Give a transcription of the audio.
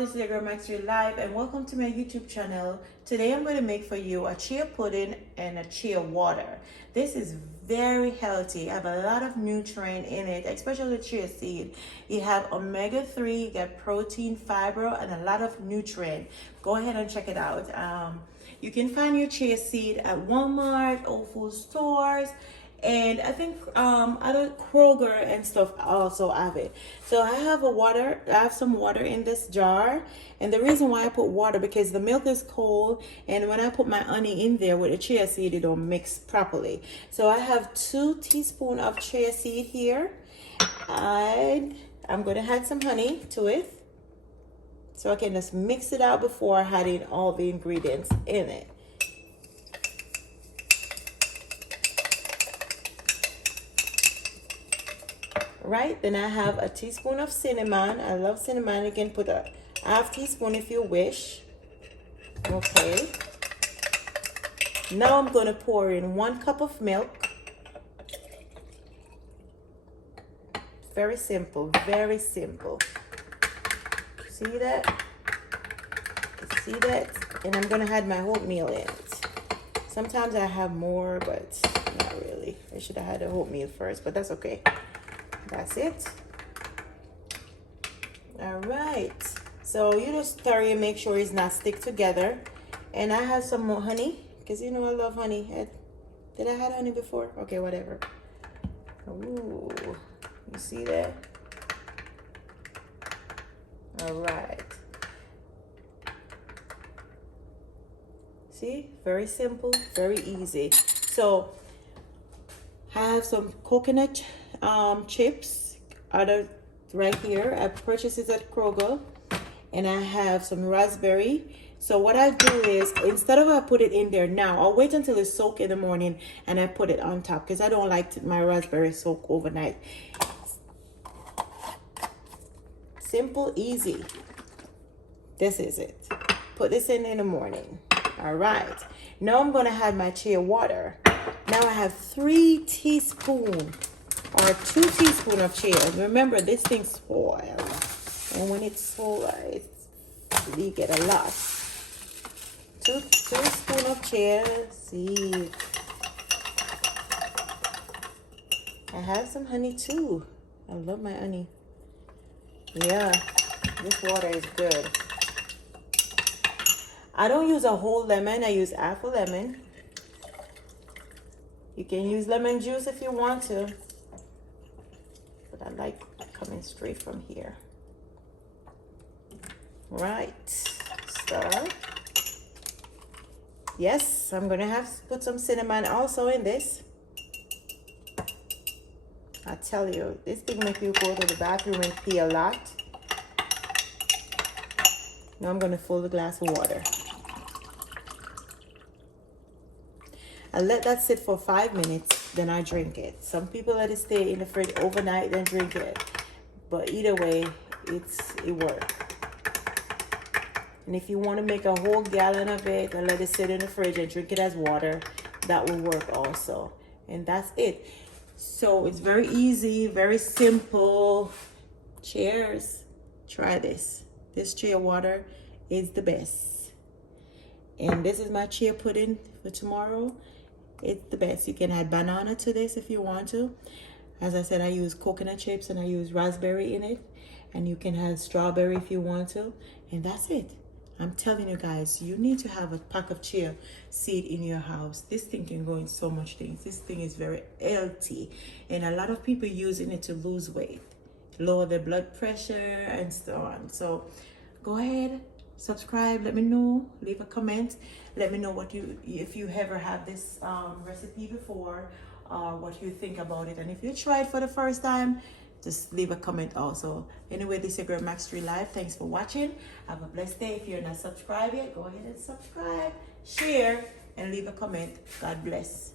this is your girl Max Live and welcome to my YouTube channel. Today I'm going to make for you a chia pudding and a chia water. This is very healthy. I have a lot of nutrient in it, especially the chia seed. You have omega-3, you get protein, fiber, and a lot of nutrient. Go ahead and check it out. You can find your chia seed at Walmart, Whole Foods stores, and I think other Kroger and stuff also have it. So I have some water in this jar, and the reason why I put water because the milk is cold, and when I put my honey in there with the chia seed, it don't mix properly. So I have 2 teaspoons of chia seed here, and I'm going to add some honey to it so I can just mix it out before adding all the ingredients in it. Right, then I have a teaspoon of cinnamon. I love cinnamon. You can put a half teaspoon if you wish. Okay. Now I'm going to pour in 1 cup of milk. Very simple, very simple. See that? See that? And I'm going to add my oatmeal in it. Sometimes I have more, but not really. I should have had the oatmeal first, but that's okay. That's it. All right, so you just stir it, make sure it's not stick together. And I have some more honey because you know I love honey. Did I have honey before? Okay, whatever. Ooh, you see that? All right, see, very simple, very easy. So I have some coconut chips right here. I purchased it at Kroger, and I have some raspberry. So what I do is, instead of I put it in there now, I'll wait until it's soaked in the morning and I put it on top because I don't like my raspberry soak overnight. Simple, easy. This is it. Put this in the morning. All right, now I'm gonna add my chia water. Now I have 3 teaspoons or 2 teaspoons of chia. Remember, this thing spoils, and when it's spoiled, you get a lot. 2 teaspoons of chia seed. I have some honey too. I love my honey. Yeah, this water is good. I don't use a whole lemon. I use half a lemon. You can use lemon juice if you want to, but I like coming straight from here. Right, stir. Yes, I'm gonna have to put some cinnamon also in this. I tell you, this thing makes you go to the bathroom and pee a lot. Now I'm gonna fill the glass of water. I let that sit for 5 minutes, then I drink it. Some people let it stay in the fridge overnight, then drink it. But either way, it works. And if you want to make a whole gallon of it and let it sit in the fridge and drink it as water, that will work also. And that's it. So it's very easy, very simple. Cheers. Try this. This chia water is the best. And this is my chia pudding for tomorrow. It's the best. You can add banana to this if you want to. As I said, I use coconut chips and I use raspberry in it. And you can add strawberry if you want to. And that's it. I'm telling you guys, you need to have a pack of chia seed in your house. This thing can go in so much things. This thing is very healthy. And a lot of people using it to lose weight, lower their blood pressure and so on. So go ahead, subscribe, let me know, leave a comment. Let me know what if you ever had this recipe before, or what you think about it. And if you tried for the first time, just leave a comment also. Anyway, this is your girl Max Live. Thanks for watching. Have a blessed day. If you're not subscribed yet, go ahead and subscribe, share, and leave a comment. God bless.